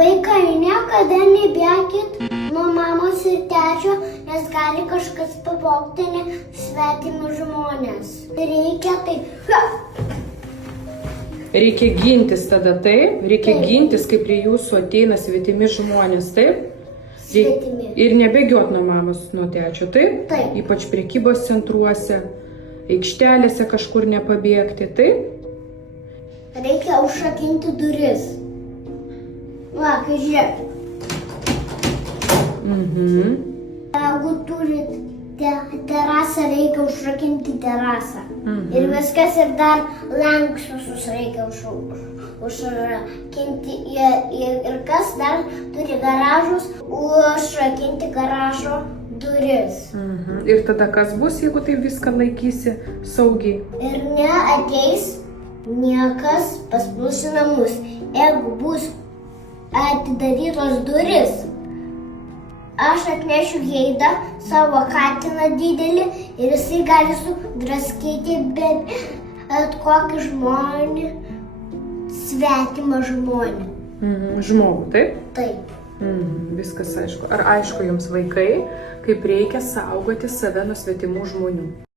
Vaikai, niekada nebėkit nuo mamos ir tėčio, nes gali kažkas pavogti svetimi žmonės. Reikia taip. Reikia gintis tada, taip? Reikia gintis, kai prie jūsų ateina svetimi žmonės, taip? Svetimi. Ir nebėgiot nuo mamos, nuo tėčio, taip? Taip. Ypač prekybos centruose, aikštelėse kažkur nepabėgti, taip? Reikia užrakinti duris. Va, kai žiūrėk. Jeigu turit terasą, reikia užrakinti terasą. Ir viskas, ir dar langus visus reikia užrakinti. Ir kas dar turi garažus, užrakinti garažo duris. Ir tada kas bus, jeigu tai viską laikysi saugiai? Ir neateis niekas pas mus į namus. Jeigu bus atidarytos duris, aš atnešiu Heidą, savo katiną didelį, ir jisai gali sudraskyti bet kokį žmonį, svetimą žmonį. Žmogų, taip? Taip. Viskas aišku. Ar aišku jums, vaikai, kaip reikia saugoti save nuo svetimų žmonių?